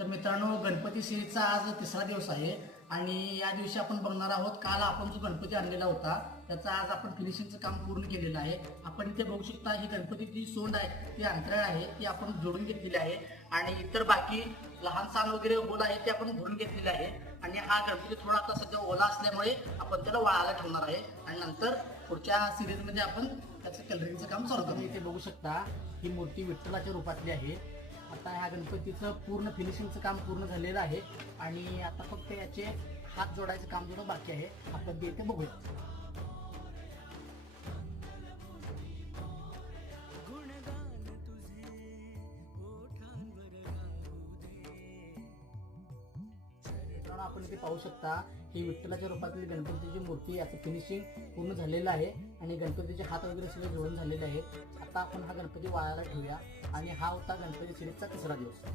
तर मित्रांनो, गणपती सिरीजचा आज तिसरा दिवस आहे आणि या दिवशी आपण बघणार आहोत. काल आपण जो गणपती आणलेला होता त्याचा आज आपण फिनिशिंगचं काम पूर्ण केलेलं आहे. आपण इथे बघू शकता ही गणपतीची सोंड आहे, ती अंतराळ आहे, ती आपण जोडून घेतलेली आहे आणि इतर बाकी लहान साण वगैरे होल आहे ते आपण भरून घेतलेले आहे. आणि हा गणपती थोडा आता सध्या ओला असल्यामुळे आपण त्याला वाळायला ठेवणार आहे आणि नंतर पुढच्या सिरीजमध्ये आपण त्याचं कलरिंगचं काम चालू करू. इथे बघू शकता ही मूर्ती विठ्ठलाच्या रूपातली आहे. आता ह्या गणपतीचं पूर्ण फिनिशिंगचं काम पूर्ण झालेलं आहे आणि आता फक्त याचे हात जोडायचं काम थोडं बाकी आहे. आपण ते इथे बघूया. आपण इथे पाहू शकता ही विठ्ठलाच्या रूपातली गणपतीची मूर्ती, याचं फिनिशिंग पूर्ण झालेलं आहे आणि गणपतीचे हात वगैरे सगळे जोडून झालेले आहेत. आता आपण हा गणपती वाळायला ठेवूया आणि हा होता गणपती सिरीजचा तिसरा दिवस.